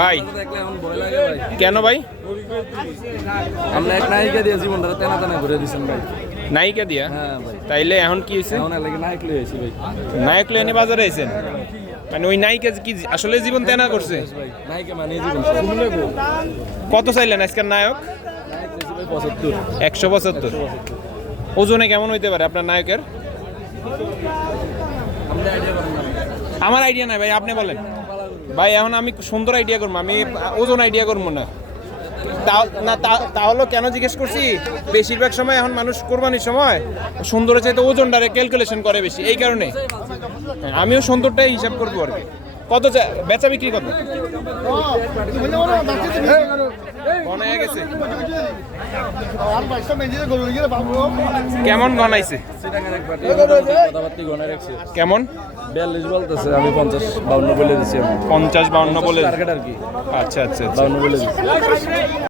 ভাই কেন ভাই? আমরা এক নায়িকা দিয়ে জীবনটা তেনা তেনা ঘুরে দিচ্ছেন ভাই। নায়িকা দিয়া? হ্যাঁ ভাই। তাইলে এখন কি হয়েছে? নায়ক লয়ে আছি ভাই। নায়ক লয়ে এনে বাজারে আইছেন? মানে ওই নায়িকা কি আসলে জীবন তেনা করছে? নায়িকা মানে জীবন। কত চাইলেন আজকের নায়ক? 175। ওজনে কেমন হইতে পারে আপনার নায়কের? আমার আইডিয়া নাই ভাই, আপনি বলেন ভাই। এখন আমি সুন্দর আইডিয়া করবো, আমি ওজন আইডিয়া করবো না। তাহলে কেন জিজ্ঞেস করছি, বেশিরভাগ সময় এখন মানুষ কোরবানির সময় সুন্দরের চাইতে ওজনটারে ক্যালকুলেশন করে বেশি, এই কারণে আমিও সুন্দরটাই হিসাব করবো আর কি। কত বেচা বিক্রি কত? কেমন গনাইছে? কেমন? 42 বলতেছে, আমি 50-52 বলে দিছি। 50-52 বলে? টার্গেট আর কি। আচ্ছা আচ্ছা, 52 বলে দিছি।